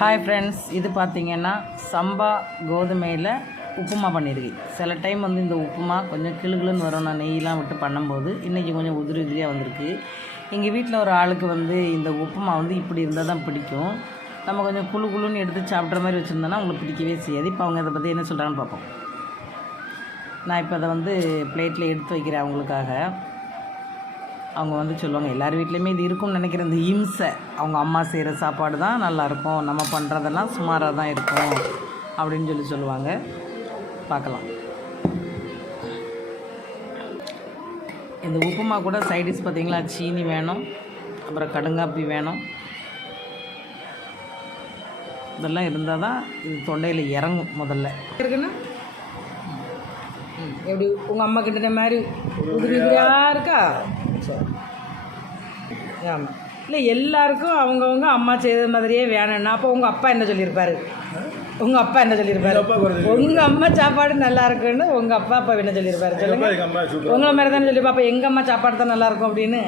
Hi friends, இது பார்த்திங்கன்னா சம்பா கோதுமையில் உப்புமா பண்ணியிருக்கு. சில டைம் வந்து இந்த உப்புமா கொஞ்சம் கிளுகிளுன்னு வரும். நான் நெய்யெலாம் விட்டு பண்ணும்போது இன்றைக்கி கொஞ்சம் உதிரி உதிரியாக வந்திருக்கு. எங்கள் வீட்டில் ஒரு ஆளுக்கு வந்து இந்த உப்புமா வந்து இப்படி இருந்தால் தான் பிடிக்கும். நம்ம கொஞ்சம் குழு குழுன்னு எடுத்து சாப்பிட்ற மாதிரி வச்சுருந்தோன்னா அவங்களுக்கு பிடிக்கவே செய்யாது. இப்போ அவங்க இதை பற்றி என்ன சொல்கிறாங்கன்னு பார்ப்போம். நான் இப்போ அதை வந்து பிளேட்டில் எடுத்து வைக்கிறேன் அவங்களுக்காக. அவங்க வந்து சொல்லுவாங்க, எல்லார் வீட்லேயுமே இது இருக்கும்னு நினைக்கிறேன். இந்த இம்சை, அவங்க அம்மா செய்கிற சாப்பாடு தான் நல்லாயிருக்கும், நம்ம பண்ணுறதெல்லாம் சுமாராக தான் இருக்கும் அப்படின்னு சொல்லுவாங்க. பார்க்கலாம். இந்த உப்புமா கூட சைடிஷ் பார்த்திங்களா, சீனி வேணும், அப்புறம் கடுங்காப்பி வேணும். இதெல்லாம் இருந்தால் தான் இது தொண்டையில் இறங்கும். முதல்ல இருக்குன்னா எப்படி உங்கள் அம்மா கிட்ட மாதிரி உதிரி உதிரியாக இருக்கா? சரி, ஆமாம். இல்லை, எல்லாருக்கும் அவங்கவுங்க அம்மா செய்த மாதிரியே வேணும்னா அப்போ உங்கள் அப்பா என்ன சொல்லியிருப்பாரு? உங்கள் அப்பா என்ன சொல்லியிருப்பாரு? உங்கள் அம்மா சாப்பாடு நல்லா இருக்குன்னு உங்கள் அப்பா என்ன சொல்லியிருப்பாரு? சொல்லுங்கள். உங்களை மாதிரி தானே சொல்லியிருப்பா. அப்போ எங்கள் அம்மா சாப்பாடு தான் நல்லாயிருக்கும் அப்படின்னு